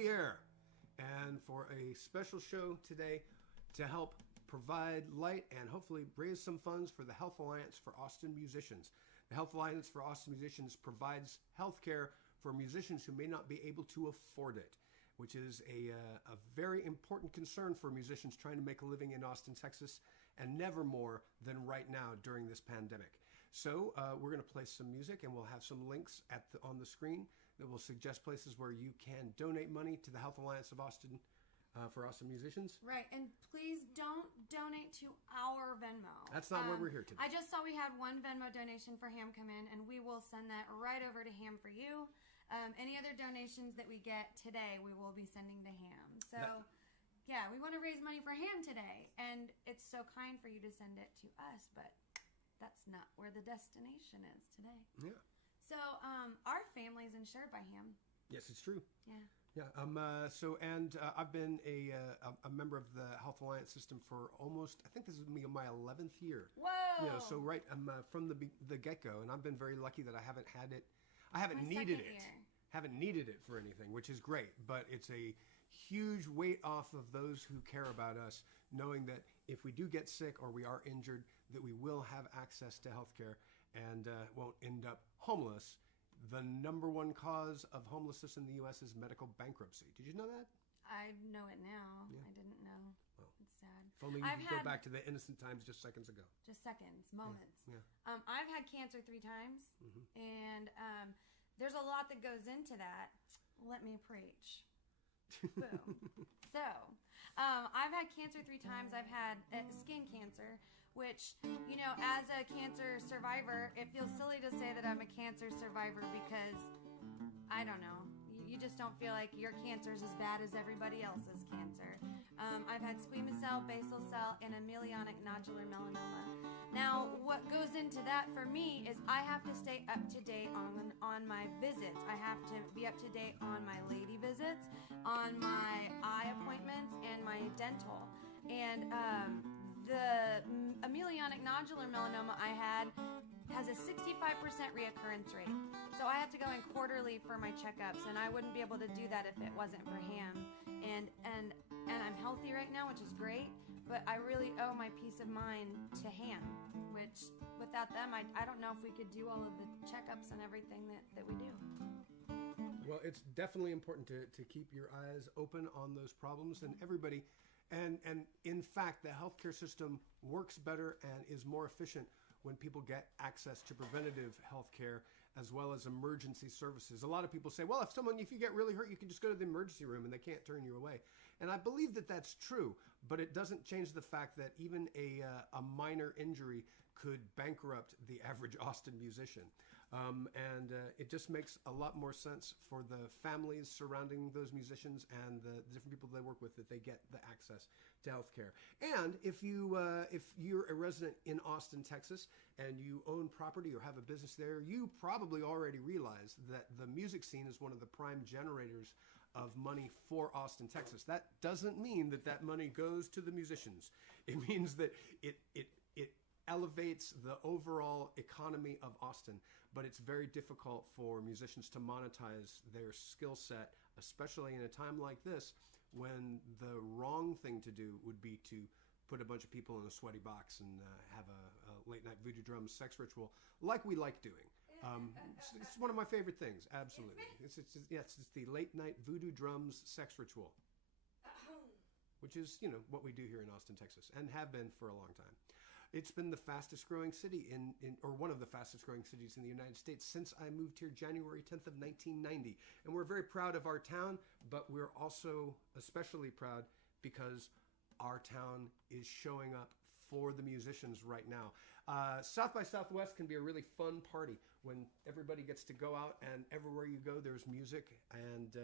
the air. And for a special show today to help provide light and hopefully raise some funds for the Health Alliance for Austin Musicians. The Health Alliance for Austin Musicians provides health care for musicians who may not be able to afford it, which is a very important concern for musicians trying to make a living in Austin, Texas, and never more than right now during this pandemic. So we're going to play some music, and we'll have some links on the screen that will suggest places where you can donate money to the Health Alliance of Austin for Austin Musicians. Right, and please don't donate to our Venmo. That's not where we're here today. I just saw we had one Venmo donation for HAAM come in, and we will send that right over to HAAM for you. Any other donations that we get today, we will be sending to HAAM. So, yeah, we want to raise money for HAAM today, and it's so kind for you to send it to us, but that's not where the destination is today. Yeah. So, our family is insured by HAAM. Yes, it's true. Yeah. Yeah. I've been a member of the Health Alliance system for almost, I think this is my 11th year. Whoa! You know, so right from the get-go, and I've been very lucky that I haven't had it. I haven't needed it. Haven't needed it for anything, which is great. But it's a huge weight off of those who care about us, knowing that if we do get sick or we are injured, that we will have access to health care and won't end up homeless. The number one cause of homelessness in the U.S. is medical bankruptcy. Did you know that? I know it now. Yeah. I didn't know. Well, it's sad. If only you could go back to the innocent times just seconds ago. Just seconds, moments. Yeah. I've had cancer 3 times, and there's a lot that goes into that. Let me preach. Boom. So, I've had cancer 3 times. I've had skin cancer, which, you know, as a cancer survivor, it feels silly to say that I'm a cancer survivor because, I don't know, you just don't feel like your cancer is as bad as everybody else's cancer. I've had squamous cell, basal cell, and amelia-nic nodular melanoma. Now, what goes into that for me is I have to stay up to date on my visits. I have to be up to date on my lady visits, on my eye appointments, and my dental. And the amelia-nic nodular melanoma I had has a 65% reoccurrence rate. So I have to go in quarterly for my checkups, and I wouldn't be able to do that if it wasn't for HAAM. And I'm healthy right now, which is great, but I really owe my peace of mind to HAAM, which without them, I don't know if we could do all of the checkups and everything that we do. Well, it's definitely important to keep your eyes open on those problems, and everybody, and in fact, the healthcare system works better and is more efficient when people get access to preventative health care as well as emergency services. A lot of people say, well, if you get really hurt, you can just go to the emergency room and they can't turn you away. And I believe that that's true, but it doesn't change the fact that even a minor injury could bankrupt the average Austin musician. It just makes a lot more sense for the families surrounding those musicians and the different people they work with that they get the access to health care. And if you're a resident in Austin, Texas, and you own property or have a business there, you probably already realize that the music scene is one of the prime generators of money for Austin, Texas. That doesn't mean that money goes to the musicians. It means that it elevates the overall economy of Austin, but it's very difficult for musicians to monetize their skill set, especially in a time like this when the wrong thing to do would be to put a bunch of people in a sweaty box and have a late night voodoo drum sex ritual like we like doing. It's one of my favorite things, absolutely. It's the late night voodoo drums sex ritual, which is, what we do here in Austin, Texas, and have been for a long time. It's been the fastest growing city or one of the fastest growing cities in the United States since I moved here January 10th of 1990. And we're very proud of our town, but we're also especially proud because our town is showing up for the musicians right now. South by Southwest can be a really fun party when everybody gets to go out, and everywhere you go there's music, and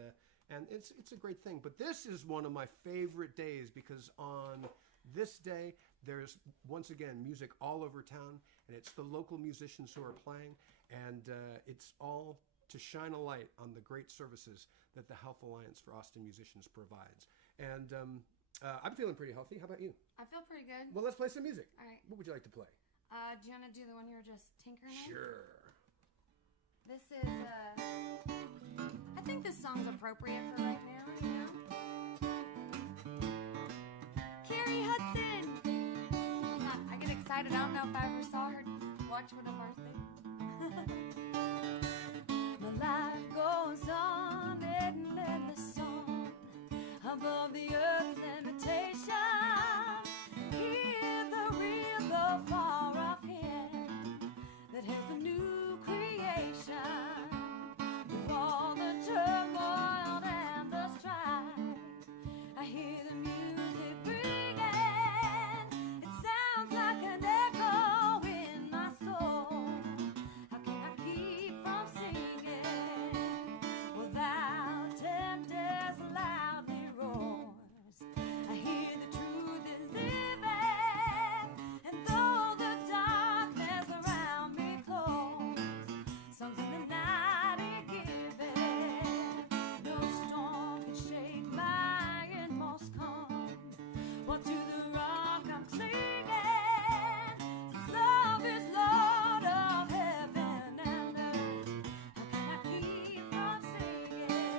it's a great thing. But this is one of my favorite days because on this day there's once again music all over town, and it's the local musicians who are playing, and it's all to shine a light on the great services that the Health Alliance for Austin Musicians provides. And I'm feeling pretty healthy. How about you? I feel pretty good. Well, let's play some music. All right. What would you like to play? Do you want to do the one you were just tinkering with? Sure. This is, I think this song's appropriate for right now, you know? Carrie Hudson! I get excited. I don't know if I ever saw her watch one of our things. My life goes on, an endless song, above the earth's limitation. Hear the real, the far off hand that has the new creation. Through all the turmoil and the strife, I hear the music ringing. It sounds like an echo in my soul. How can I keep from singing without tempest loudly roars? I hear the truth is living, and though the darkness around me close, songs in the night are giving. No storm can shake my inmost calm. While to the rock I'm clinging, since love is Lord of heaven and earth. How can I keep from singing?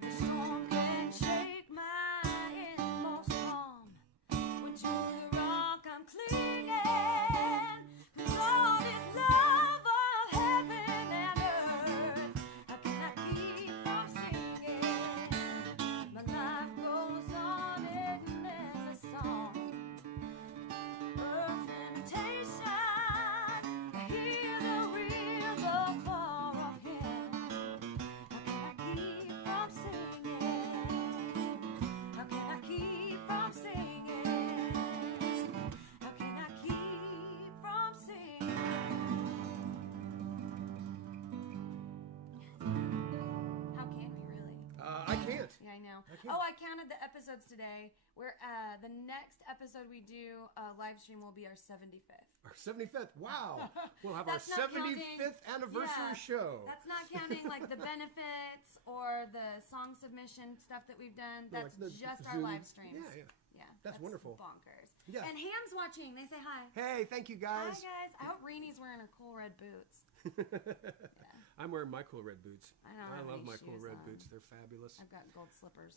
The storm can shake my inmost calm. When to the rock I'm clinging, 'cause Lord is love of heaven and earth. How can I keep from singing? My life goes on in an endless song. Earth's limitation, I hear the real, the far off hand. How can I keep from singing? How can I keep from singing? How can I keep from singing? How can we really? I can't. Yeah, I know. I can't. Oh, I counted the episodes today. Where the next episode we do live stream will be our 75th. Our 75th. Wow. We'll have our That's not 75th counting- anniversary yeah. show. That's not counting like the benefits or the song submission stuff that we've done. No, That's like the just our Zoom. live streams. Yeah, yeah. Yeah, That's wonderful. Bonkers. Yeah. And Ham's watching. They say hi. Hey, thank you guys. Hi guys. I hope Reenie's wearing her cool red boots. I'm wearing my cool red boots. I don't have love any my cool shoes red on. boots. They're fabulous. I've got gold slippers.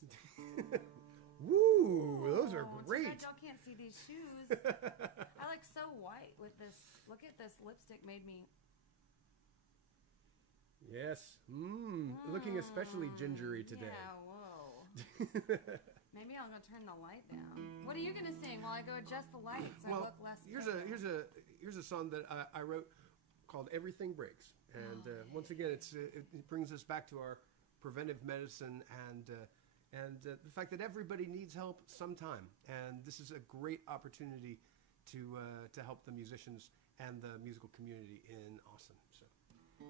Woo, those are Oh, too great. bad y'all can't see these shoes. I look so white with this. Look at this lipstick made me. Yes. Looking especially gingery today. Yeah, whoa. Maybe I'll go turn the light down. What are you gonna sing while I go adjust the lights? I Well, look less. here's pale? a song that I wrote called "Everything Breaks," and once again, it brings us back to our preventive medicine and the fact that everybody needs help sometime, and this is a great opportunity to help the musicians and the musical community in Austin. So,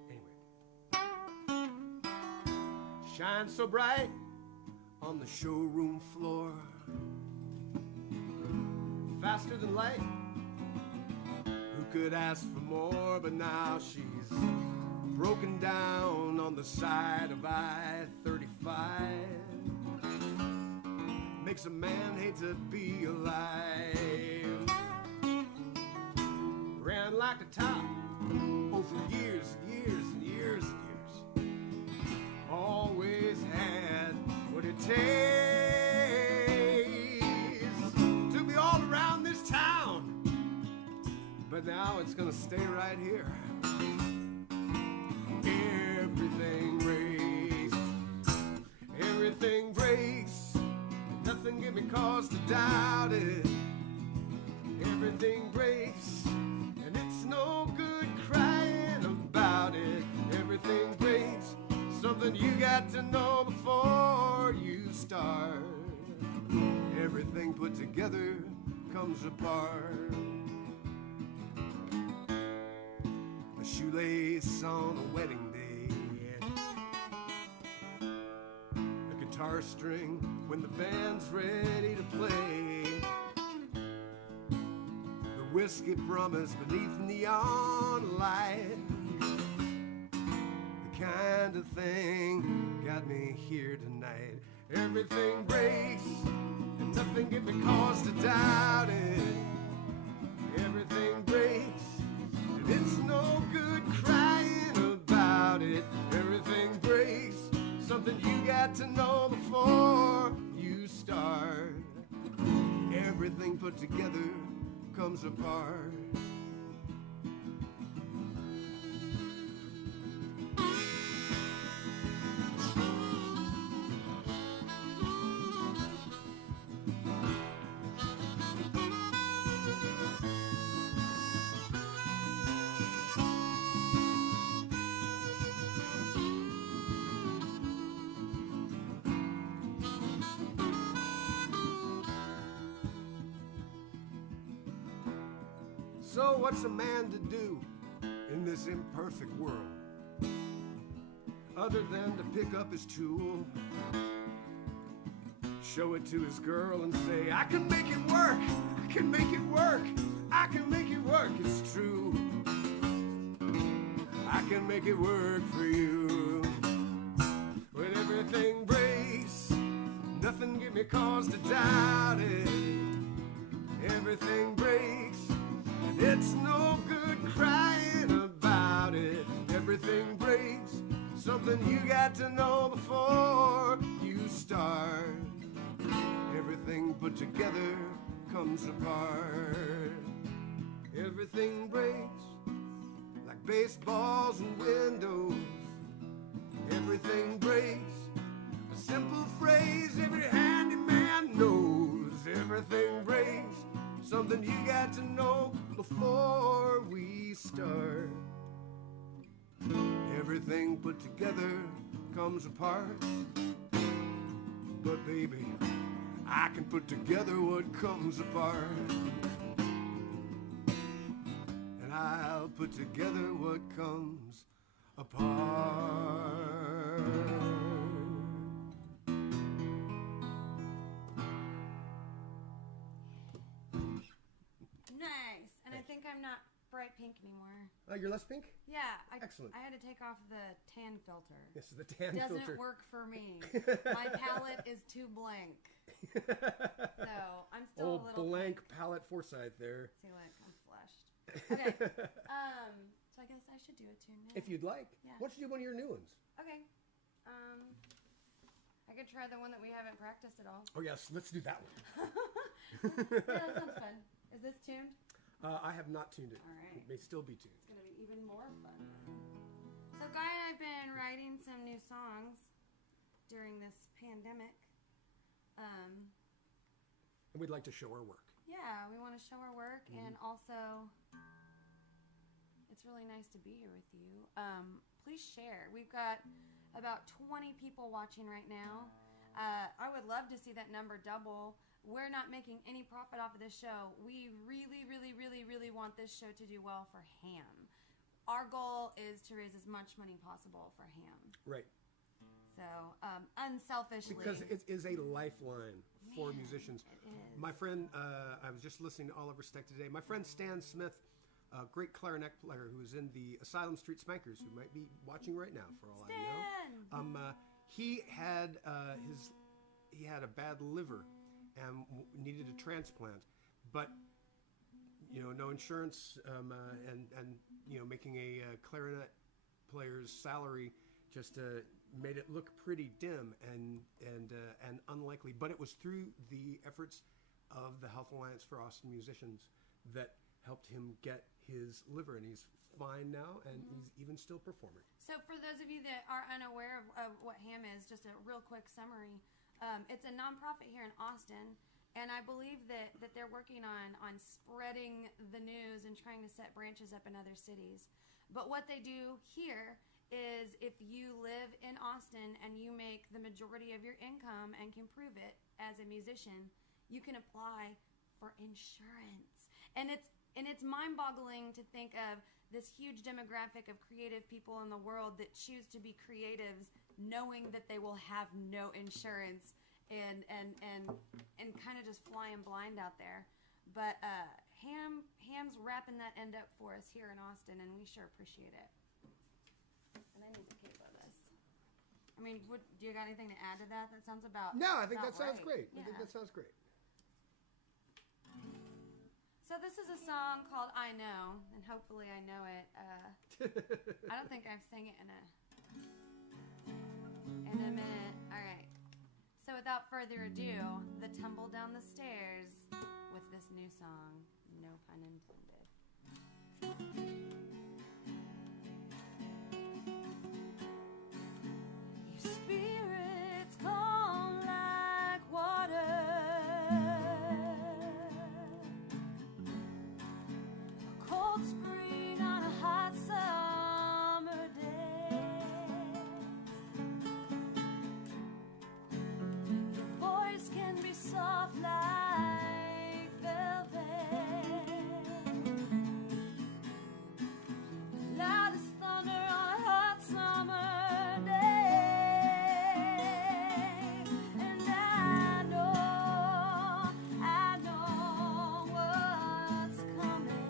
anyway, shine so bright on the showroom floor, faster than light. Who could ask for more? But now she's broken down on the side of I-35. Makes a man hate to be alive. Ran like a top, oh, for years and years and years and years. Always had what it takes to be all around this town. But now it's gonna stay right here. Everything breaks. Everything breaks. Nothing give me cause to doubt it. Everything breaks. And it's no good crying about it. Everything breaks. Something you got to know before you start. Everything put together comes apart. A shoelace on a wedding day. A guitar string when the band's ready to play. The whiskey promise beneath neon light. kind of thing got me here tonight. Everything breaks, and nothing can be cause to doubt it. Everything breaks, and it's no good crying about it. Everything breaks, something you got to know before you start. Everything put together comes apart. So what's a man to do in this imperfect world, other than to pick up his tool, show it to his girl and say, I can make it work, I can make it work, I can make it work, it's true. I can make it work for you. When everything breaks, nothing give me cause to doubt it. Everything breaks, it's no good crying about it. Everything breaks, something you got to know before you start. Everything put together comes apart. Everything breaks like baseballs and windows. Everything breaks, a simple phrase every handyman knows. Everything breaks, something you got to know before we start. Everything put together comes apart. But baby, I can put together what comes apart. And I'll put together what comes apart. Nice. And I think I'm not bright pink anymore. Oh, you're less pink? Yeah. Excellent. I had to take off the tan filter. This is the tan Doesn't filter. work for me. My palette is too blank. So I'm still a little blank pink. palette foresight there. See, look, I'm flushed. Okay. So I guess I should do a tune now. If you'd like. Yeah. Why don't you do one of your new ones? Okay. I could try the one that we haven't practiced at all. Oh yes, let's do that one. Yeah, that sounds fun. Is this tuned? I have not tuned it. All right. It may still be tuned. It's going to be even more fun. So Guy and I have been writing some new songs during this pandemic. And we'd like to show our work. Yeah, we want to show our work, and also it's really nice to be here with you. Please share. We've got about 20 people watching right now. I would love to see that number double. We're not making any profit off of this show. We really, really, really, really want this show to do well for HAAM. Our goal is to raise as much money possible for HAAM. Right. So, unselfishly. Because it is a lifeline for Man, musicians. it is. My friend, I was just listening to Oliver Steck today. My friend Stan Smith, a great clarinet player who's in the Asylum Street Spankers, who might be watching right now for all I know. He had he had a bad liver and needed a transplant, but no insurance, and making a clarinet player's salary just made it look pretty dim and unlikely. But it was through the efforts of the Health Alliance for Austin Musicians that helped him get his liver, and he's fine now, and he's even still performing. So for those of you that are unaware of what HAAM is, just a real quick summary. It's a nonprofit here in Austin, and I believe that they're working on spreading the news and trying to set branches up in other cities. But what they do here is, if you live in Austin and you make the majority of your income and can prove it as a musician, you can apply for insurance. And it's mind-boggling to think of this huge demographic of creative people in the world that choose to be creatives, knowing that they will have no insurance and kind of just flying blind out there. But HAAM's wrapping that end up for us here in Austin, and we sure appreciate it. And I need the capo then. I mean, do you got anything to add to that? That sounds about No, I think that sounds right. great. I think that sounds great. So this is a song called I Know, and hopefully I know it. I don't think I've sang it in a minute. All right. So without further ado, the tumble down the stairs with this new song, no pun intended. Your spirits calm like water, a cold spring on a hot summer day. Your voice can be soft like velvet, loud as thunder on a hot summer day. And I know what's coming.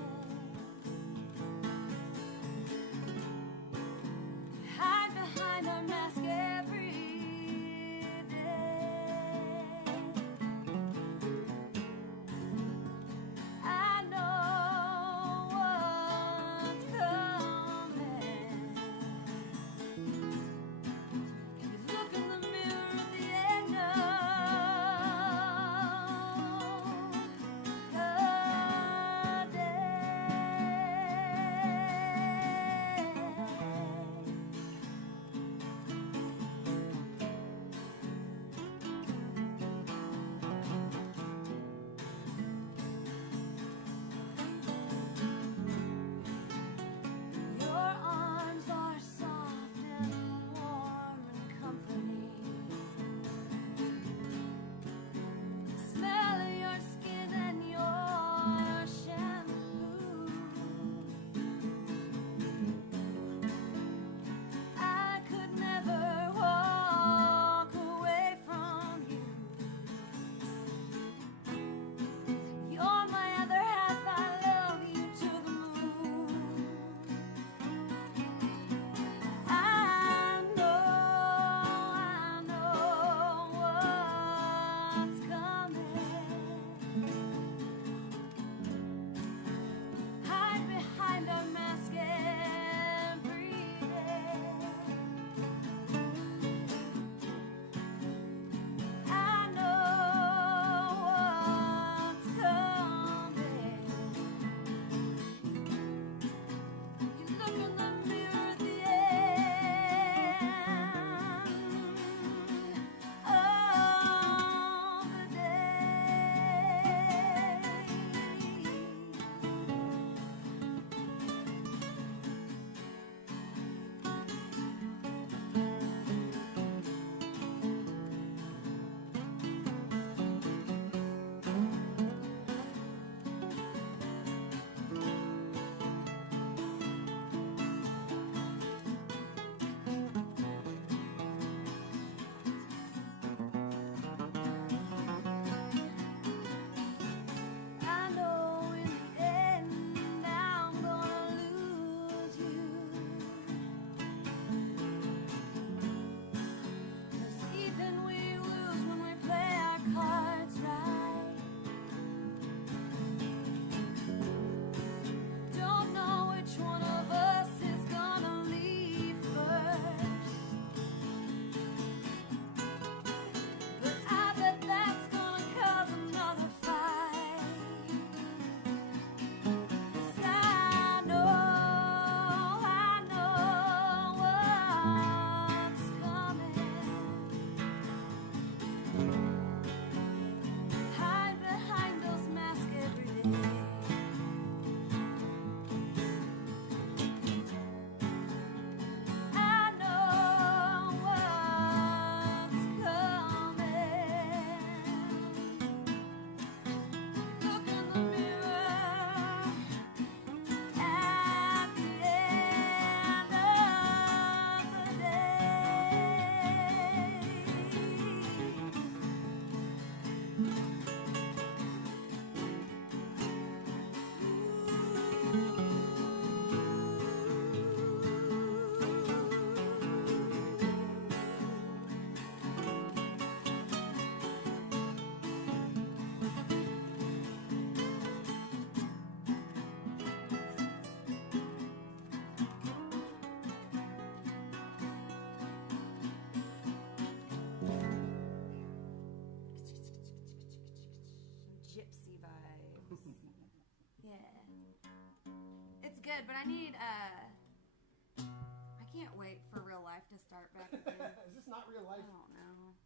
but I need I can't wait for real life to start back again. Is this not real life? I don't know.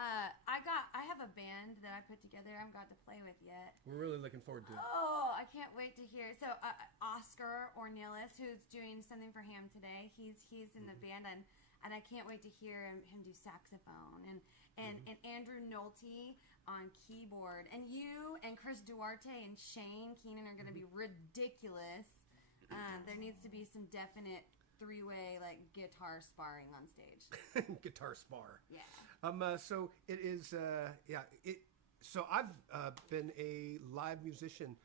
I have a band that I put together. I haven't got to play with yet. We're really looking forward to it. Oh, I can't wait to hear. So Oscar Ornelas, who's doing something for HAAM today, he's in the band, and I can't wait to hear him do saxophone, and Andrew Nolte on keyboard, and you and Chris Duarte and Shane Keenan are going to be ridiculous. There needs to be some definite three-way like guitar sparring on stage. Guitar spar. Yeah. So it is. So I've been a live musician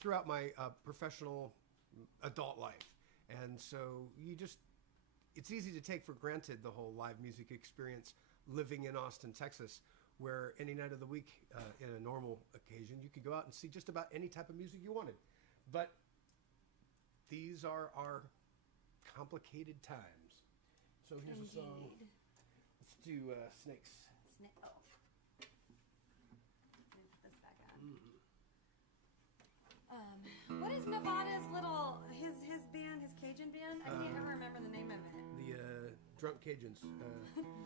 throughout my professional adult life, and so it's easy to take for granted the whole live music experience living in Austin, Texas, where any night of the week in a normal occasion you could go out and see just about any type of music you wanted, but these are our complicated times. So here's a song. Let's do Snakes. Oh. Let me put this back on. What is Nevada's his band, his Cajun band? I can't ever remember the name of it. The Drunk Cajuns.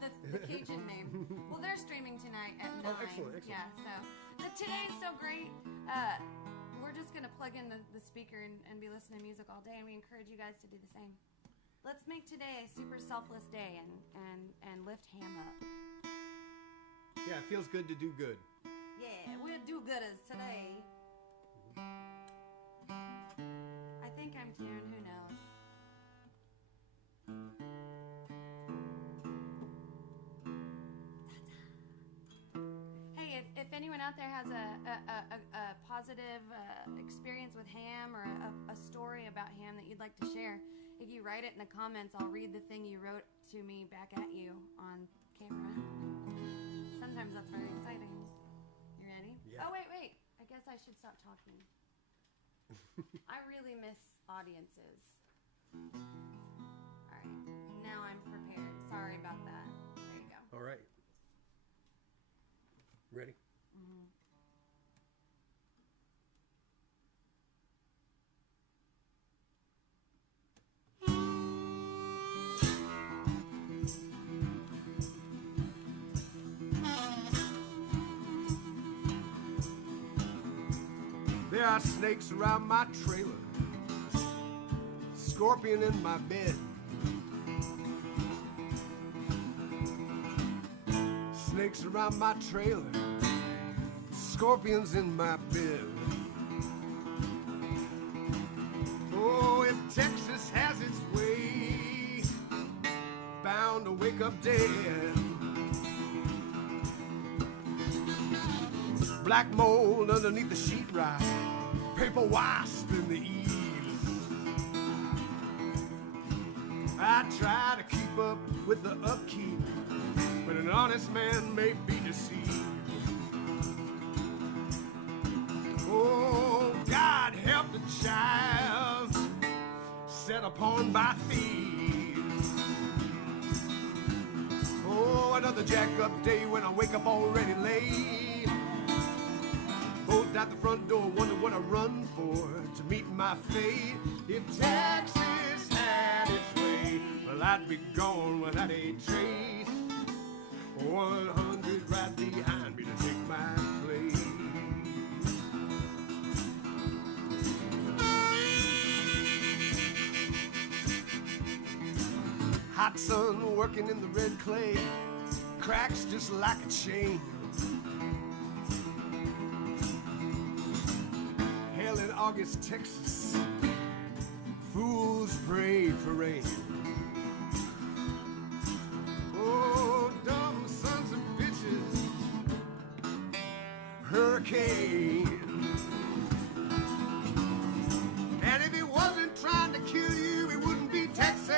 The Cajun name. Well, they're streaming tonight at 9. Oh, excellent. Yeah, so today's so great. We're just going to plug in the speaker and be listening to music all day, and we encourage you guys to do the same. Let's make today a super selfless day and lift HAAM up. Yeah, it feels good to do good. Yeah, we'll do good as today. I think I'm tuned, who knows? Hey, if anyone out there has a positive experience with HAAM or a story about HAAM that you'd like to share, if you write it in the comments, I'll read the thing you wrote to me back at you on camera. Sometimes that's very exciting. You ready? Yeah. Oh, wait. I guess I should stop talking. I really miss audiences. All right. Now I'm prepared. Sorry about that. There you go. All right. Ready? Mm-hmm. There are snakes around my trailer, scorpion in my bed. Snakes around my trailer, scorpions in my bed. Oh, if Texas has its way, bound to wake up dead. Black mold underneath the sheetrock, paper wasp in the eaves. I try to keep up with the upkeep, but an honest man may be deceived. Oh, God help the child set upon by thieves. Oh, another jack-up day when I wake up already late. Both at the front door, wonder what I run for to meet my fate. If Texas had its way, well, I'd be gone without a trace. 100 right behind me to take my place. Hot sun working in the red clay, cracks just like a chain. Hell in August, Texas, fools pray for rain. Oh, dumb sons of bitches, hurricane. And if he wasn't trying to kill you, it wouldn't be Texas.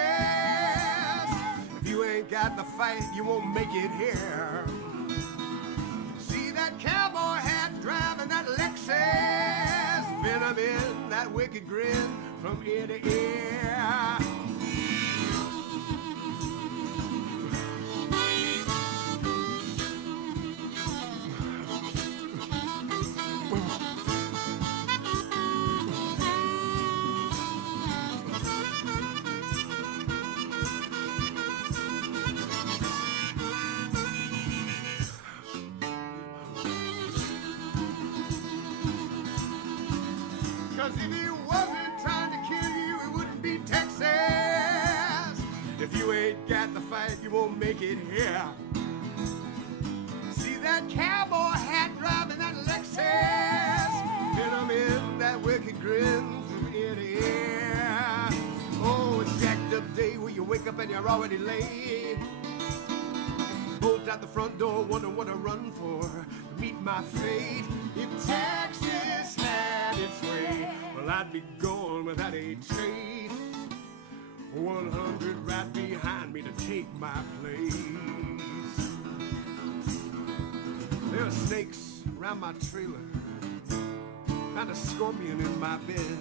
If you ain't got the fight, you won't make it here. See that cowboy hat driving that Lexus, venom in that wicked grin from ear to ear. 'Cause if he wasn't trying to kill you, it wouldn't be Texas. If you ain't got the fight, you won't make it here. See that cowboy hat driving that Lexus, and I'm in that wicked grin from ear to ear. Oh, it's jacked up day where you wake up and you're already late. Bolt out the front door, wonder what I run for to meet my fate. If Texas had its way, well, I'd be gone without a trace. 100 right behind me to take my place. There are snakes around my trailer. Found a scorpion in my bed.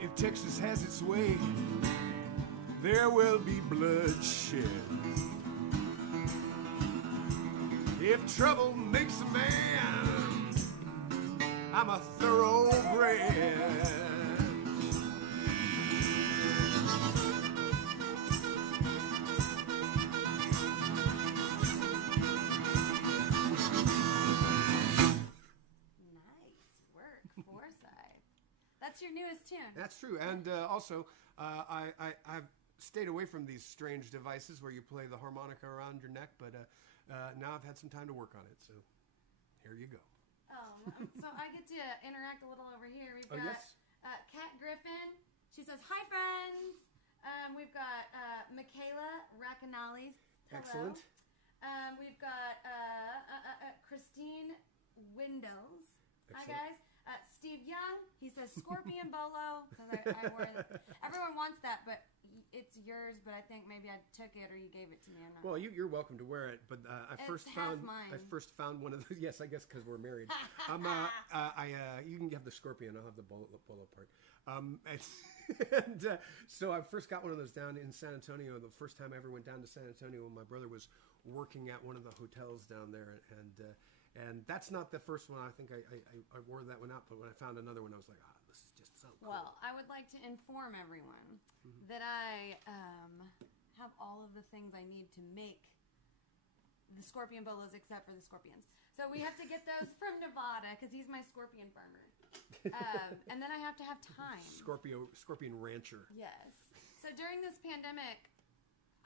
If Texas has its way, there will be bloodshed. If trouble makes a man, I'm a thoroughbred. That's your newest tune. That's true. And also, I've stayed away from these strange devices where you play the harmonica around your neck, but now I've had some time to work on it. So here you go. So I get to interact a little over here. We've got yes. Kat Griffin. She says, hi, friends. We've got Michaela Racanales. Hello. Excellent. We've got Christine Windows. Excellent. Hi, guys. Steve Young, he says Scorpion Bolo, because I wore it. Everyone wants that, but it's yours, but I think maybe I took it or you gave it to me. I'm not well, you're welcome to wear it, but I first found one of those. Yes, I guess because we're married. You can have the Scorpion. I'll have the bolo part. So I first got one of those down in San Antonio. The first time I ever went down to San Antonio, when my brother was working at one of the hotels down there, and that's not the first one. I think I wore that one out, but when I found another one, I was like, this is just so cool. Well, I would like to inform everyone that I have all of the things I need to make the Scorpion Bolos except for the scorpions. So we have to get those from Nevada because he's my scorpion farmer. And then I have to have time. Scorpion rancher. Yes. So during this pandemic,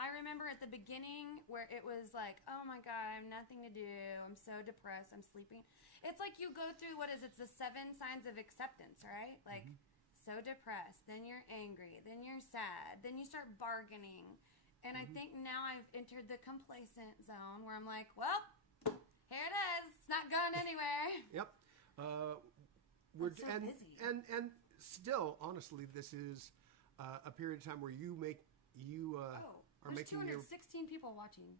I remember at the beginning where it was like, oh my God, I have nothing to do. I'm so depressed. I'm sleeping. It's like you go through, it's the 7 signs of acceptance, right? Like, so depressed. Then you're angry. Then you're sad. Then you start bargaining. And I think now I've entered the complacent zone where I'm like, well, here it is. It's not going anywhere. Yep. We're so busy. And still, honestly, this is a period of time where you are making your 216 people watching.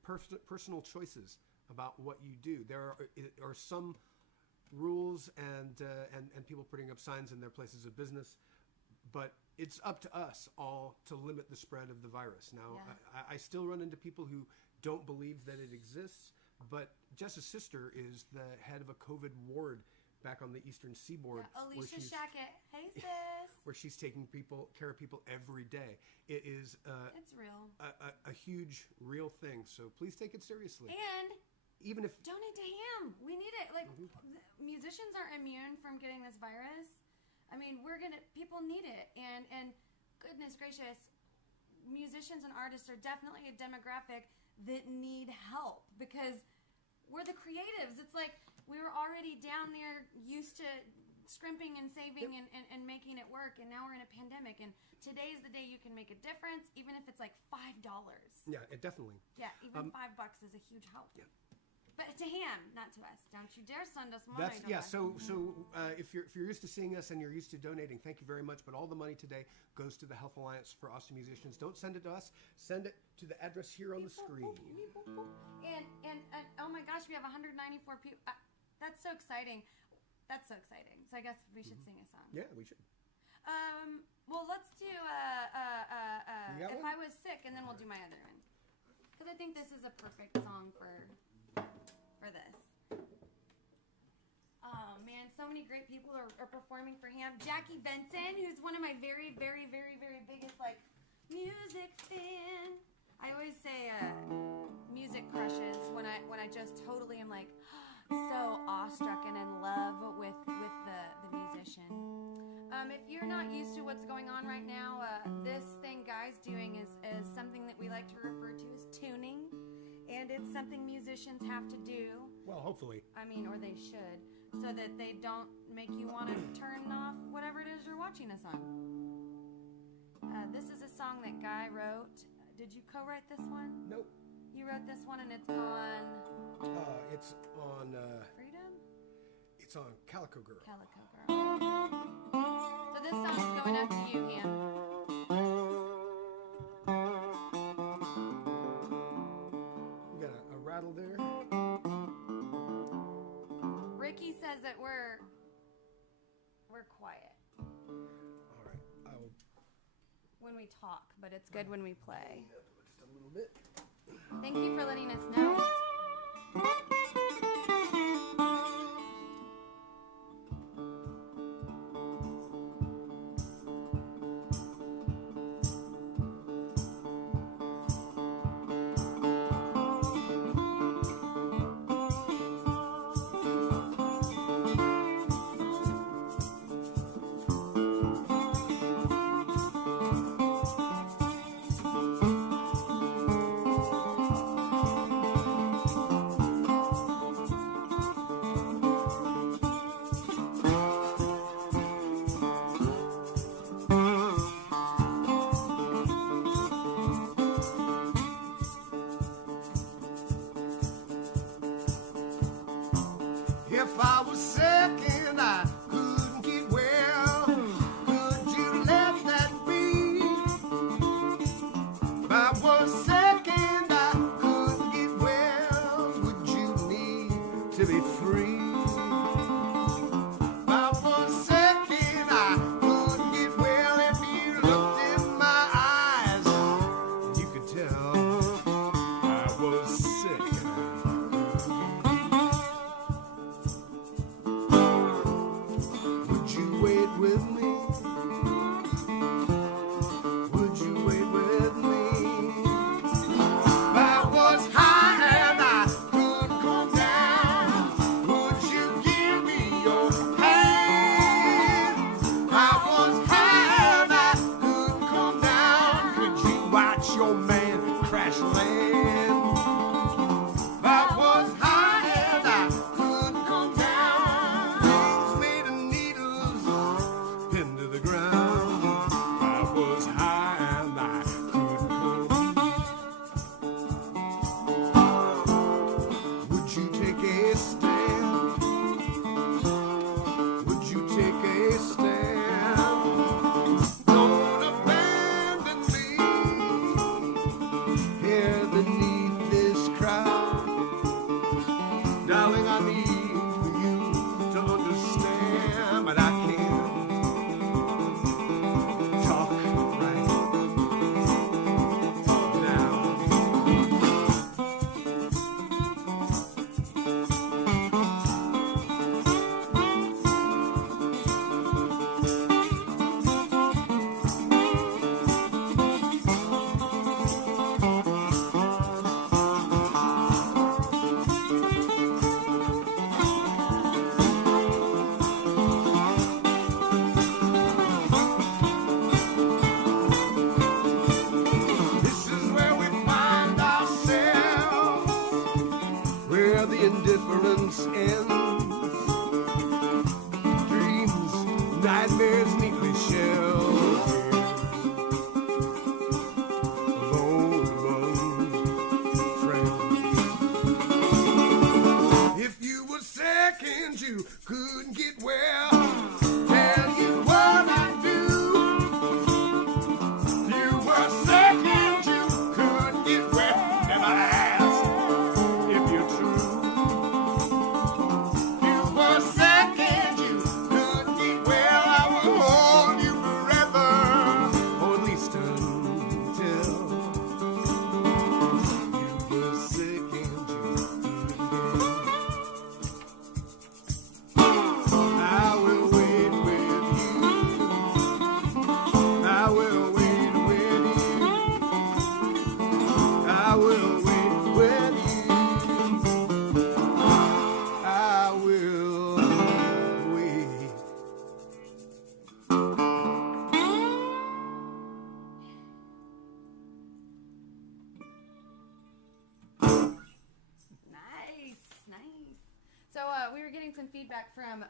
Personal choices about what you do. There are some rules and people putting up signs in their places of business, but it's up to us all to limit the spread of the virus. Now, I still run into people who don't believe that it exists, but Jess's sister is the head of a COVID ward back on the Eastern Seaboard. Yeah, Alicia Shackett. Hey, sis. Where she's taking care of people every day. It is it's real. A huge, real thing. So please take it seriously. And even if donate to HAAM. We need it. Like, musicians aren't immune from getting this virus. I mean, people need it. And goodness gracious, musicians and artists are definitely a demographic that need help because we're the creatives. It's like we were already down there used to scrimping and saving and making it work, and now we're in a pandemic, and today's the day you can make a difference, even if it's like $5. Yeah, it definitely. Yeah, even $5 is a huge help. Yeah. But to HAAM, not to us. Don't you dare send us money. So if you're used to seeing us and you're used to donating, thank you very much. But all the money today goes to the Health Alliance for Austin Musicians. Don't send it to us. Send it to the address here on the screen. And oh my gosh, we have 194 people. That's so exciting. That's so exciting. So I guess we should sing a song. Yeah, we should. Well, let's do If I Was Sick, and then we'll do my other one. Because I think this is a perfect song for this. Oh man, so many great people are performing for HAAM. Jackie Benson, who's one of my very, very, very, very biggest music fan. I always say music crushes when I just totally am so awestruck and in it's something musicians have to do. Well, hopefully. I mean, or they should, so that they don't make you want to turn off whatever it is you're watching us on. This is a song that Guy wrote. Did you co-write this one? Nope. You wrote this one, and it's on... It's on... Freedom? It's on Calico Girl. Calico Girl. So this song is going out to you, Ham. We got a rattle there. Ricky says that we're quiet All right. I will when we talk, but it's good when we play. just a little bit. Thank you for letting us know. If I was sick and I couldn't get well, could you let that be? If I was sick and I couldn't get well, would you need to be free? If I was sick and I couldn't get well, if you looked in my eyes, you could tell I was sick. Would you wait with me? Would you wait with me? If I was high and I could come down, would you give me your hand? If I was high and I could come down, could you watch your man crash land? If I was high and I could come down, things made of needles into the ground. I was high and I could come. Would you take a stand? Would you take a stand? Don't abandon me here beneath this crowd. Darling, I need for you to understand, but I can't talk right now. This is where we find ourselves, where the indifference ends. Dreams, nightmares neatly shelved here. Alone, friends. If you were sick and you couldn't get well, tell you what I do. You were sick and you couldn't get well. Never ask if you're true. You were sick and you couldn't get well. I will hold you forever, or at least until you were sick and you couldn't get well. I So we were getting some feedback from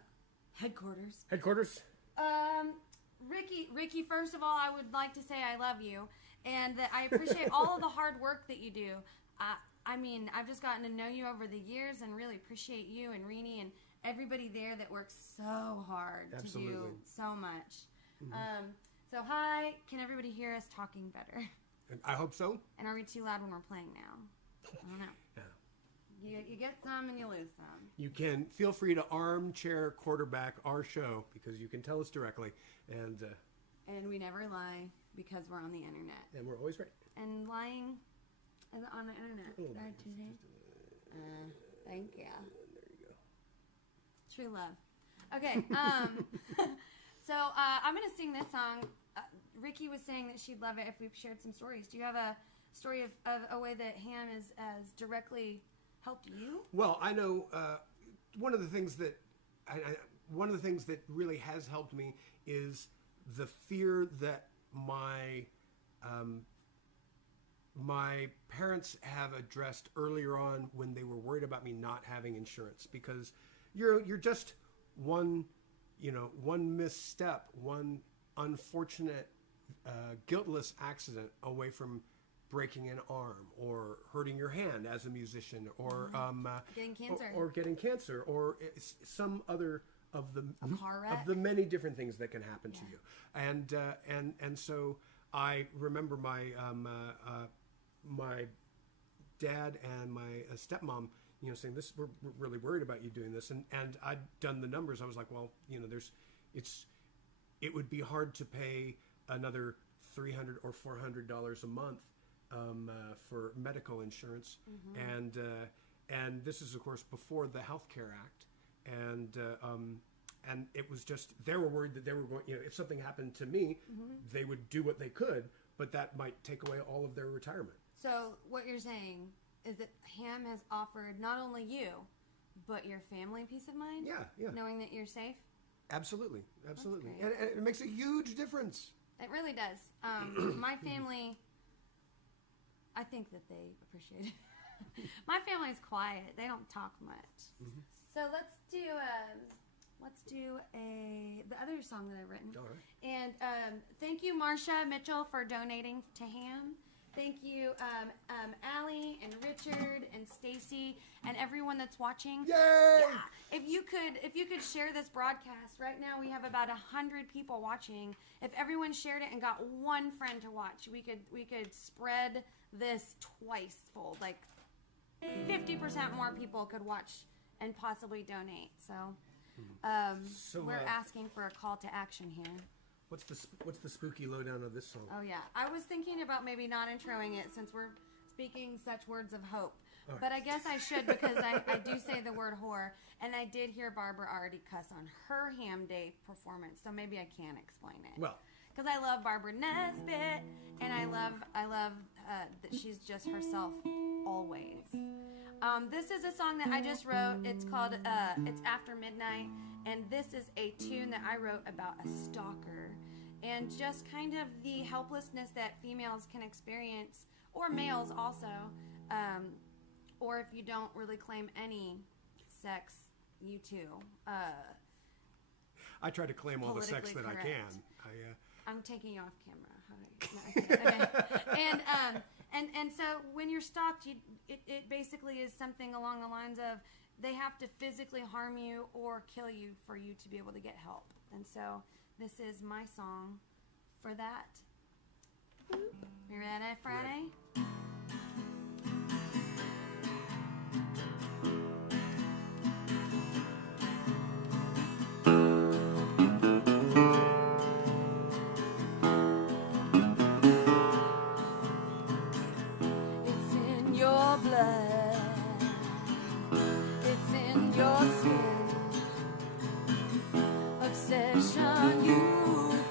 headquarters. Headquarters. Ricky, first of all, I would like to say I love you and that I appreciate all of the hard work that you do. I mean, I've just gotten to know you over the years and really appreciate you and Rini and everybody there that works so hard to do so much. So hi, can everybody hear us talking better? I hope so. And are we too loud when we're playing now? I don't know. Yeah. You get some and you lose some. You can feel free to armchair quarterback our show because you can tell us directly, and we never lie because we're on the internet. And we're always right. And lying is on the internet. Right, thank you. There you go. True love. Okay. So I'm gonna sing this song. Ricky was saying that she'd love it if we shared some stories. Do you have a story of a way that HAAM has directly helped you? Well, I know one of the things that really has helped me is the fear that my parents have addressed earlier on when they were worried about me not having insurance, because you're just one misstep, one unfortunate guiltless accident away from breaking an arm or hurting your hand as a musician, or getting cancer, or some other of the many different things that can happen to you. And so I remember my my dad and my stepmom, saying, "This, we're really worried about you doing this," and I'd done the numbers. I was like, well, it would be hard to pay another $300 or $400 a month for medical insurance, and this is of course before the Health Care Act, and it was just, they were worried that they were going, if something happened to me, they would do what they could, but that might take away all of their retirement. So what you're saying is that HAAM has offered not only you, but your family peace of mind? Yeah. Knowing that you're safe? Absolutely. And it makes a huge difference. It really does. My family, I think that they appreciate it. My family's quiet. They don't talk much. So let's do the other song that I've written. All right. And thank you, Marsha Mitchell, for donating to HAAM. Thank you, Allie and Richard and Stacy and everyone that's watching. Yay! Yeah. If you could share this broadcast right now, we have about 100 people watching. If everyone shared it and got one friend to watch, we could spread this twice fold. Like 50% more people could watch and possibly donate. So, we're asking for a call to action here. What's the spooky lowdown of this song? Oh yeah, I was thinking about maybe not introing it since we're speaking such words of hope. Right. But I guess I should, because I do say the word whore, and I did hear Barbara already cuss on her HAAM Day performance, so maybe I can explain it. Well, because I love Barbara Nesbitt, and I love that she's just herself always. This is a song that I just wrote. It's called It's After Midnight, and this is a tune that I wrote about a stalker and just kind of the helplessness that females can experience, or males also, or if you don't really claim any sex, you too. I try to claim all the sex that correct. I can. I'm taking you off camera. Okay. And so when you're stalked, it basically is something along the lines of they have to physically harm you or kill you for you to be able to get help. And so this is my song for that. You ready, Friday? Ready. Obsession you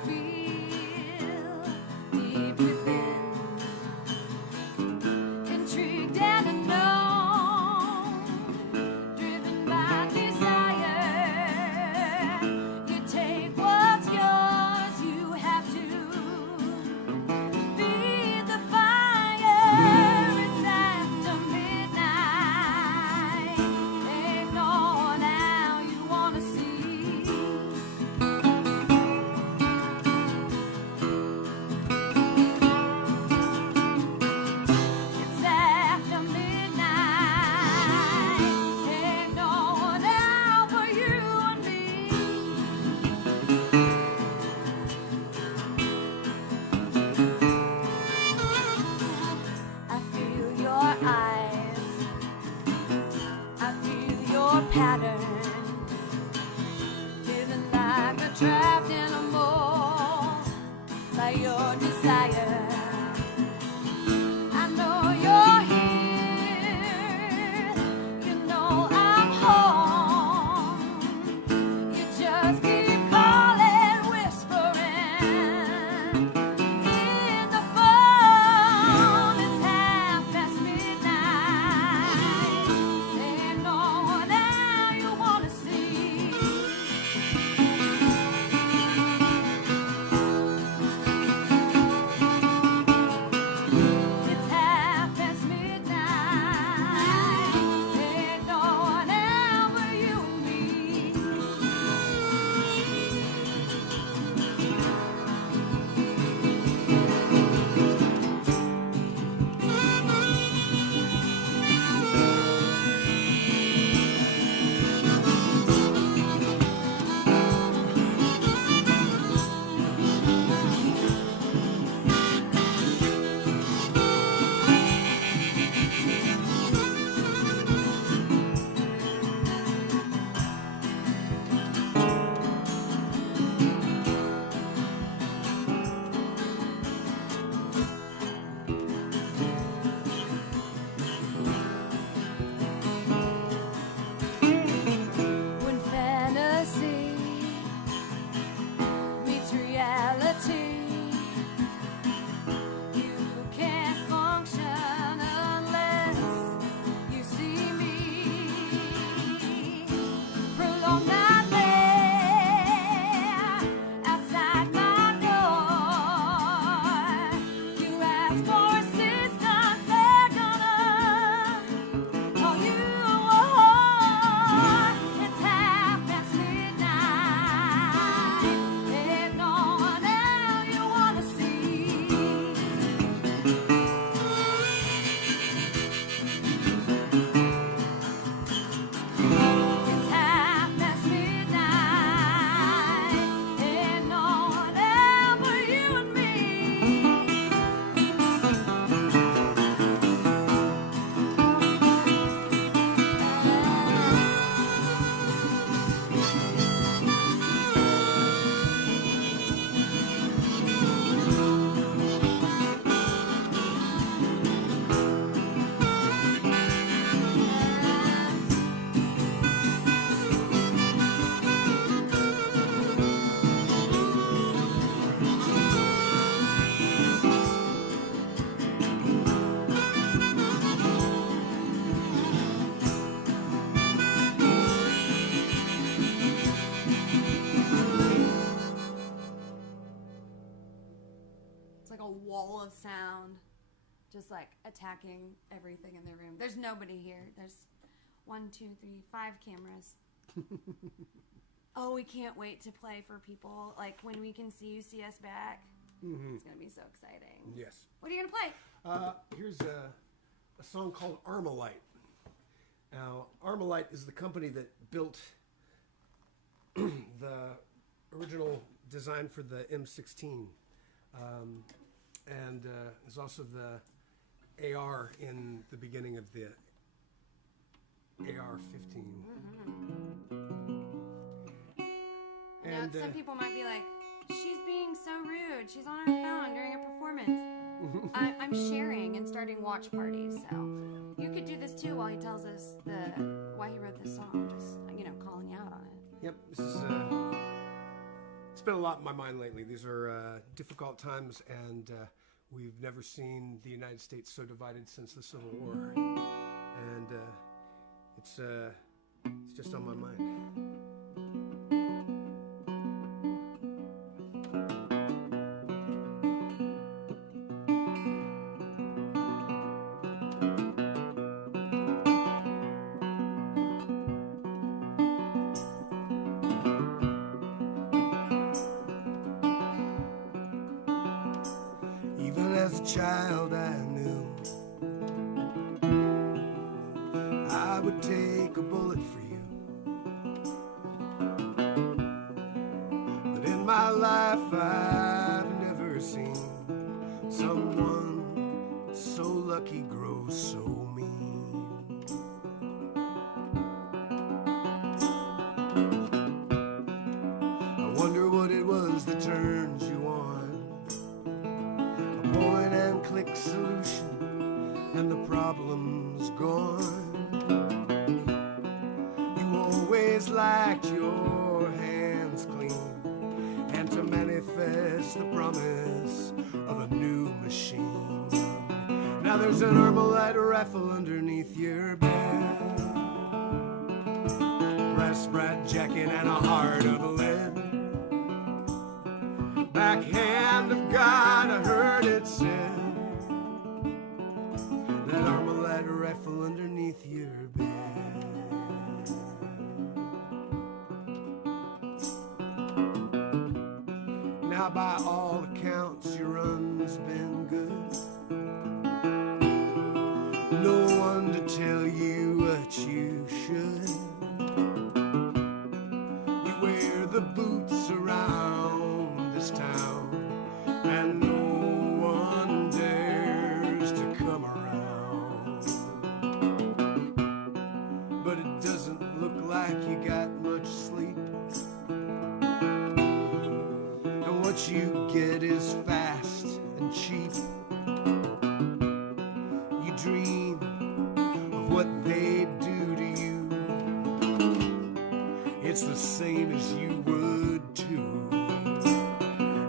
feel deep within. trapped in a mold by your desire. I know you're here, you know I'm home. You just keep calling, whispering in the phone. It's midnight. Ain't no one out you wanna see. It's midnight. Ain't no one out but you and me. When fantasy meets reality, you can't function unless you see me. Prolong night there outside my door. You ask for assistance, they're gonna call you a whore. It's midnight. Ain't no one out you wanna see. It's midnight. Ain't no one out but you and me. It's like a wall of sound, just like attacking everything in the room. There's nobody here. There's 1, 2, 3, 5 cameras. Oh, we can't wait to play for people. Like when we can see us back. It's gonna be so exciting. Yes. What are you gonna play? Here's a song called Armalite. Now, Armalite is the company that built the original design for the M16, and is also the AR in the beginning of the AR-15. Now, And some people might be like, she's being so rude. She's on her phone during a performance. I'm sharing and starting watch parties, so you could do this too while he tells us why he wrote this song. Just calling you out on it. Yep, this is it's been a lot in my mind lately. These are difficult times, and we've never seen the United States so divided since the Civil War, and it's just on my mind. Even as a child, I knew I would take a bullet for you. But in my life, I've never seen someone so lucky grow so mean. I wonder what like your hands clean, and to manifest the promise of a new machine. Now there's an Armalite rifle underneath your bed, brass bright jacket and a heart of lead. Backhand of God, I heard it said, that Armalite rifle underneath your bed. Now by all accounts your run's been good. No one to tell you what you should. You wear the boots around this town, and no one dares to come around. But it doesn't look like you got much sleep, and what you get is fast and cheap. You dream of what they do to you. It's the same as you would too.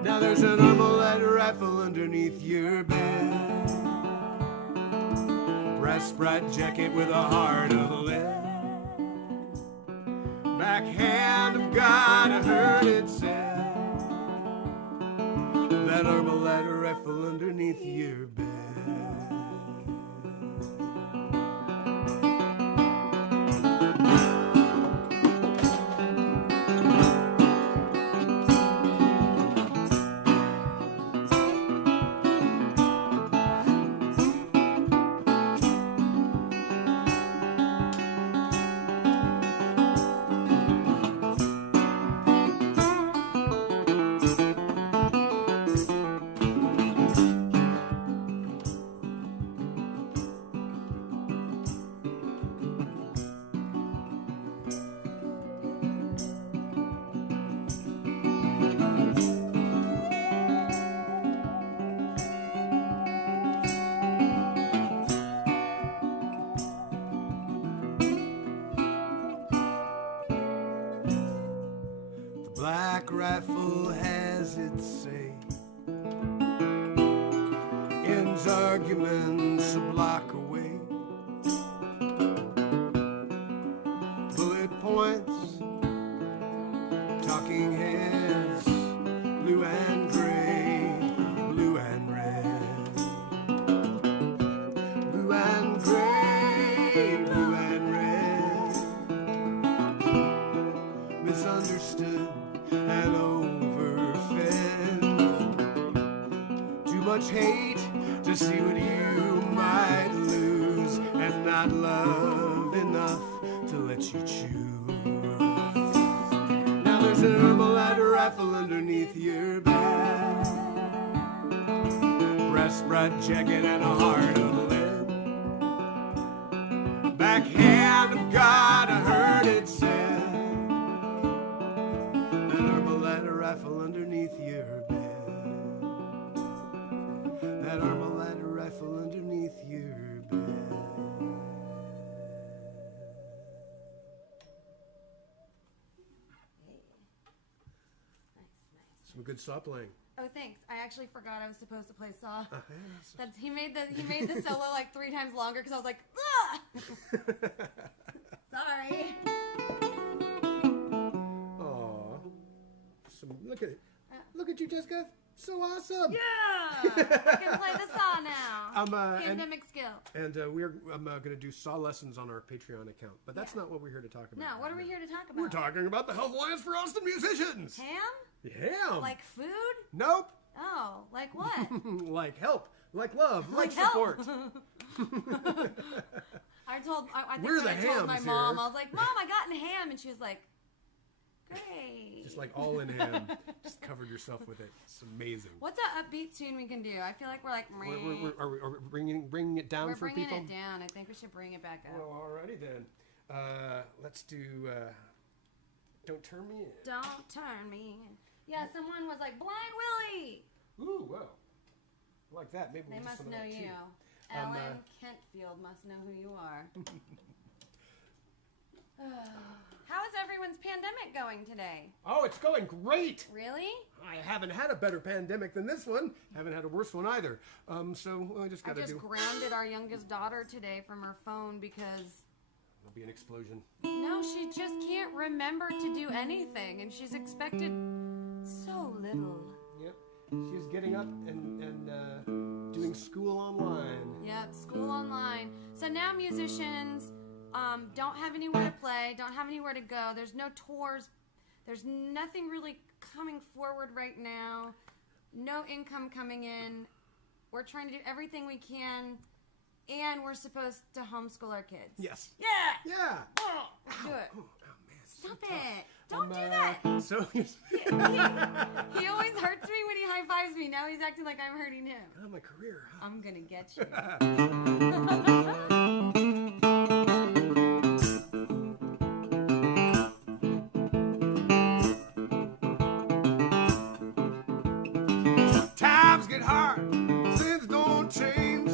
Now there's an Armalite rifle underneath your bed, brass bright jacket with a heart of lead. Backhand of God, I heard it said, that Armalite rifle underneath your bed. Black rifle has its say, ends arguments a block away. Bullet points, talking heads, blue and gray, blue and red. Blue and gray, blue and red. Misunderstood and overfed. Too much hate to see what you might lose, and not love enough to let you choose. Now there's an Armalite rifle underneath your bed, brass bright jacket and a heart of lead. Backhand of God, I heard it said, rifle underneath your bed. That Armalite rifle underneath your bed. Some good saw playing. Oh, thanks. I actually forgot I was supposed to play saw. He made the solo like 3 times longer because I was like, ah! Sorry. Look at it. Look at you, Jessica. So awesome. Yeah. I can play the saw now. Pandemic skill. And I'm going to do saw lessons on our Patreon account. But that's not what we're here to talk about. No, what are we here to talk about? We're talking about the Health Alliance for Austin Musicians. Ham? Ham. Like food? Nope. Oh, like what? Like help. Like love. Like help. support. I told my hams mom, here. I was like, Mom, I got in ham. And she was like, great. Just like all in ham. Just covered yourself with it. It's amazing. What's an upbeat tune we can do? I feel like we're like, are we bringing it down for people? We're bringing it down. I think we should bring it back up. Well, alrighty then. Let's do Don't Turn Me In. Don't Turn Me In. Yeah, someone was like, Blind Willie. Ooh, well. I like that. Maybe they we'll do must some of know that you. too. Ellen Kentfield must know who you are. How is everyone's pandemic going today? Oh, it's going great. Really? I haven't had a better pandemic than this one. Haven't had a worse one either. So I just got to do. Grounded our youngest daughter today from her phone because There'll be an explosion. no, she just can't remember to do anything, and she's expected so little. Yep. She's getting up and doing school online. Yep, school online. So now musicians don't have anywhere to play, don't have anywhere to go. There's no tours. There's nothing really coming forward right now. No income coming in. We're trying to do everything we can, and we're supposed to homeschool our kids. Yes. Yeah. Yeah. Oh, let's do it. Oh man. Stop it. Don't do that. So He always hurts me when he high fives me. Now he's acting like I'm hurting him. oh, my career. Huh? I'm gonna get you. Times get hard, things don't change.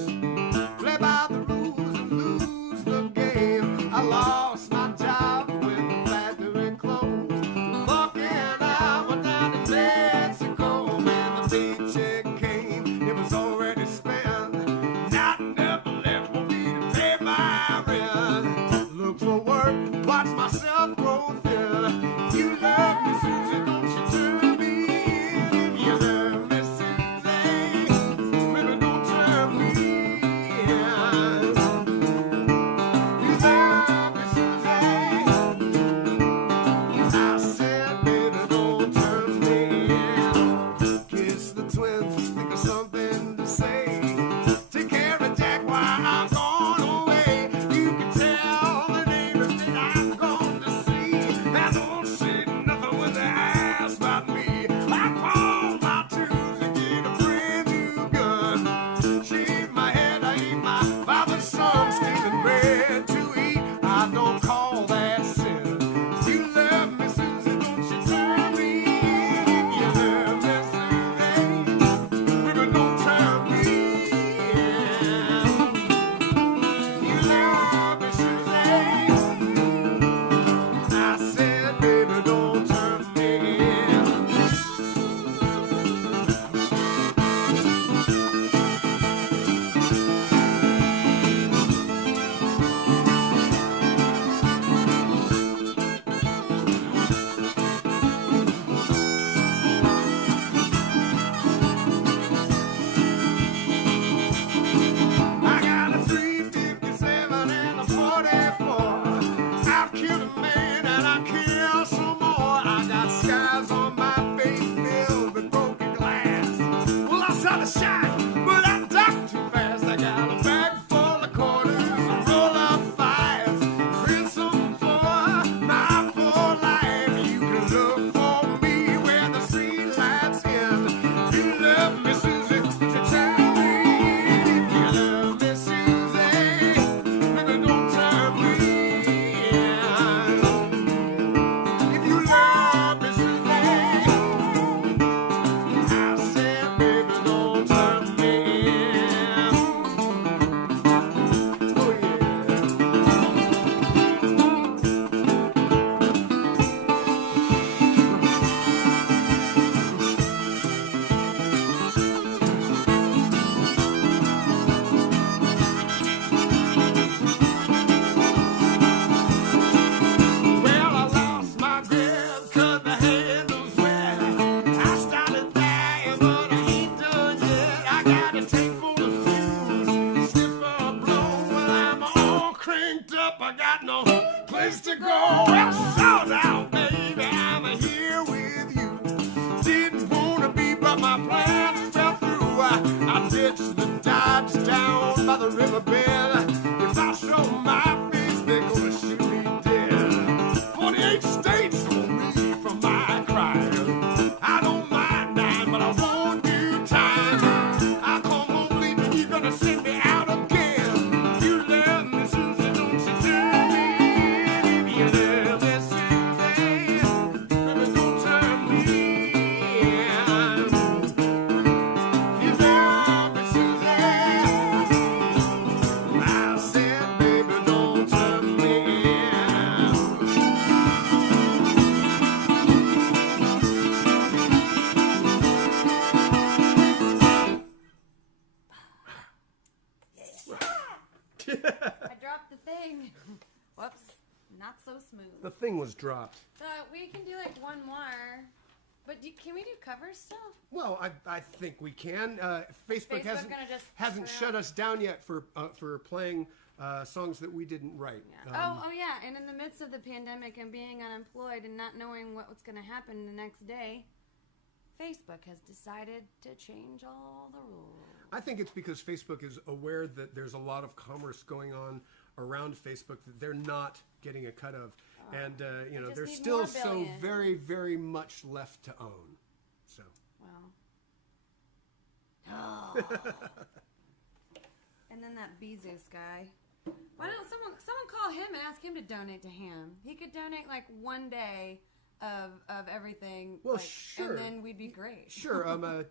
Play by the rules and lose the game. I lost my job when the factory closed. Buck and I were down in Mexico. When the paycheck came, it was already spent. Not enough left for me to pay my rent. Look for work, watch myself grow thin. You love me, Susie, don't you turn me in. You love me, Susie, baby, don't turn me in. You love me, Susie, I said, baby, don't turn me in. Kiss the twins, think of something to say. Take care of Jack while I'm gone away. You can tell the neighbors that I'm going to see. I don't say nothing when they ask about me. I call my tools and get a brand new gun. Shave my head, I eat my father's son. Stealing bread to eat, I don't call that sin. You love me, Susie, don't you turn me in. You love me, Susie, baby, don't turn me in. You love me, Susie, I said, baby, don't turn me in. I got a 357 and a 44. I've killed a man and I kill some more. I got scars on my face filled with broken glass. Well, I saw the shot, but I ducked too fast. I got a bag full of quarters, a roll of fives, ransom for my poor life. You can look for me where the street lights end. You love me, Susie, to turn me in. You love me, Susie, baby, don't turn me in. If you love me, Susie, I said, baby, don't turn me in. Oh, yeah. Well, I lost my grip 'cause the handle's wet. I started dying, but I ain't done yet. I gotta take for the fuse, slip for a blow. Well, I'm all cranked up, I got no place to go. Well, sold out, baby, I'm here with you. Didn't wanna be, but my plans fell through. I ditched the Dodge down by the riverbed. If I show my face, they're gonna shoot me dead. 48 states on me for my crime. I don't mind dying, but I won't do time. I come home bleeding, you're gonna send me out again. You love me, Susie, don't you turn me in. You love me, Susie, baby, don't turn me in. You love me, Susie, thing was dropped. So we can do like one more. But can we do covers still? Well, I think we can. Facebook hasn't gonna just shut us down yet for playing songs that we didn't write. Yeah. Oh yeah, and in the midst of the pandemic and being unemployed and not knowing what was going to happen the next day, Facebook has decided to change all the rules. I think it's because Facebook is aware that there's a lot of commerce going on around Facebook that they're not getting a cut of. And, there's still so very, very much left to own. So. Wow. And then that Bezos guy. Why don't someone call him and ask him to donate to HAM? He could donate like one day of everything. Well, like, sure. And then we'd be great. Sure.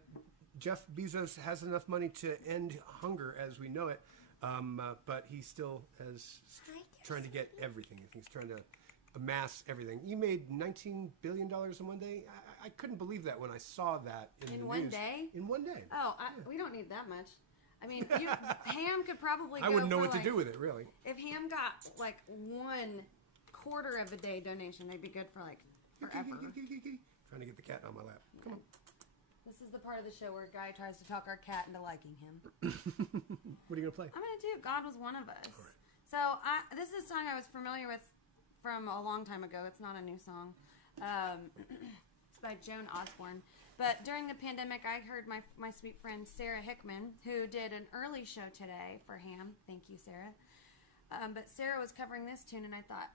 Jeff Bezos has enough money to end hunger as we know it, but he still is trying to get everything. He's trying to amass everything. You made $19 billion in one day? I couldn't believe that when I saw that in the one news. day? In one day. Oh, we don't need that much. I mean, HAM could probably go I wouldn't know what like, to do with it, really. If HAM got like 1/4 of a day donation, they'd be good for like forever. Trying to get the cat on my lap. Come on. This is the part of the show where a guy tries to talk our cat into liking him. What are you going to play? I'm going to do God Was One of Us. Right. So this is a song I was familiar with from a long time ago. It's not a new song. It's by Joan Osborne. But during the pandemic, I heard my sweet friend Sarah Hickman, who did an early show today for HAM. Thank you, Sarah. But Sarah was covering this tune, and I thought,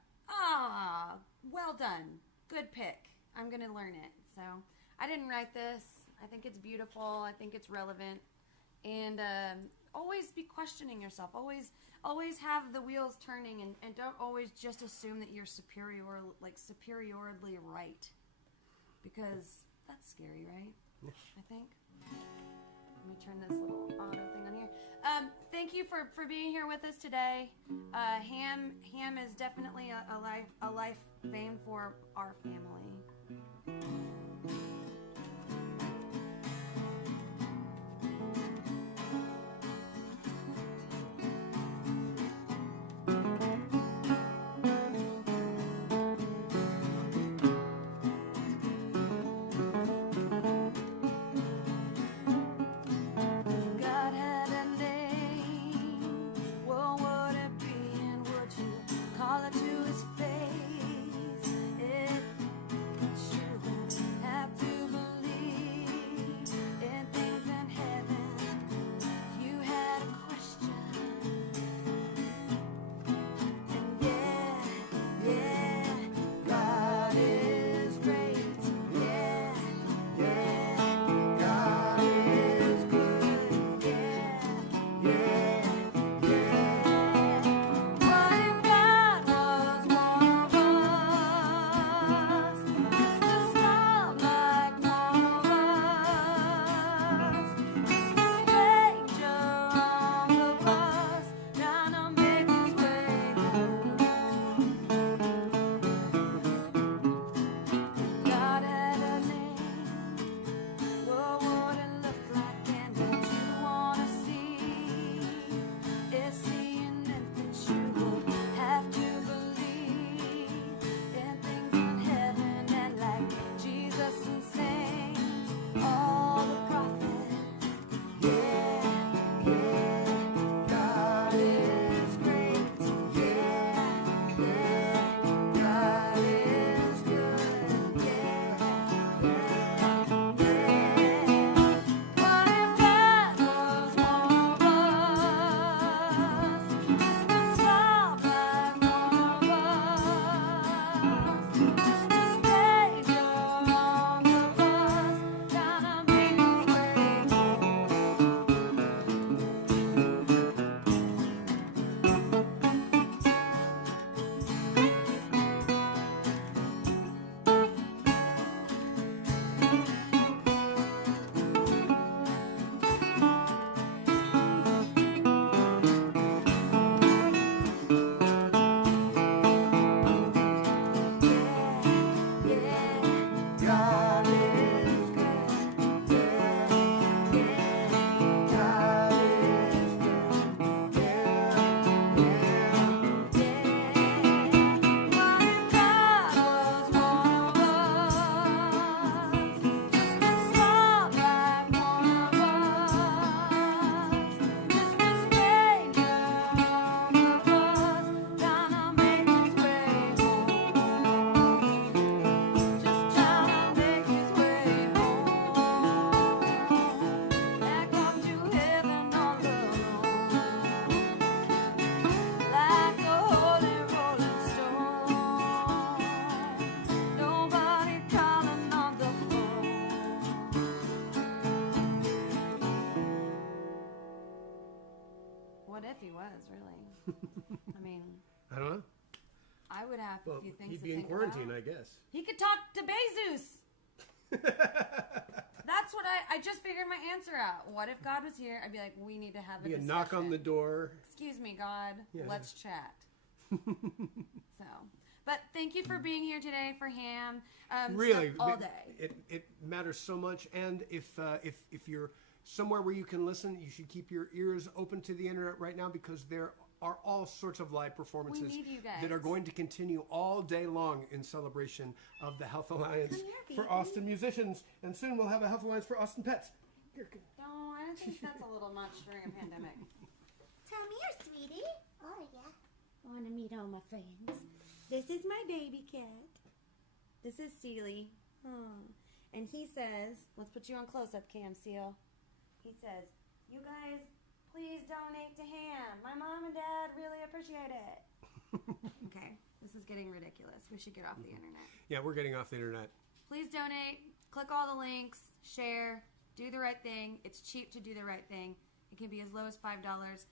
well done. Good pick. I'm going to learn it. So I didn't write this. I think it's beautiful. I think it's relevant. And always be questioning yourself. Always have the wheels turning, and don't always just assume that you're superiorly right. Because that's scary, right? Yes. I think. Let me turn this little auto thing on here. Thank you for being here with us today. HAM is definitely a life fame for our family. To his face, it should have to he was, really. I mean, I don't know. I would have Well, a few things he'd to be in think quarantine, about. I guess. He could talk to Bezos. That's what I just figured my answer out. What if God was here? I'd be like, we need to have a Be a discussion. knock on the door. Excuse me, God. Yeah. Let's chat. So, but thank you for being here today for HAAM. Really, all day. It matters so much. And if you're somewhere where you can listen, you should keep your ears open to the internet right now, because there are all sorts of live performances We need you guys. that are going to continue all day long in celebration of the Health Alliance Come here, for baby. Austin musicians. And soon we'll have a Health Alliance for Austin pets. Here, come. No, I don't think that's a little much during a pandemic. Come here, sweetie. Oh, yeah. I want to meet all my friends. This is my baby cat. This is Steely. Oh. And he says, let's put you on close-up cam, Seal. He says, you guys, please donate to HAAM. My mom and dad really appreciate it. Okay, this is getting ridiculous. We should get off the internet. Yeah, we're getting off the internet. Please donate. Click all the links. Share. Do the right thing. It's cheap to do the right thing. It can be as low as $5. If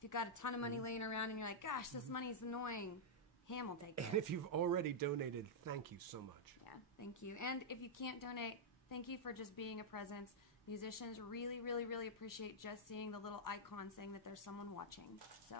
you've got a ton of money laying around and you're like, gosh, this money is annoying, HAAM will take it. And if you've already donated, thank you so much. Yeah, thank you. And if you can't donate, thank you for just being a presence. Musicians really, really, really appreciate just seeing the little icon saying that there's someone watching. So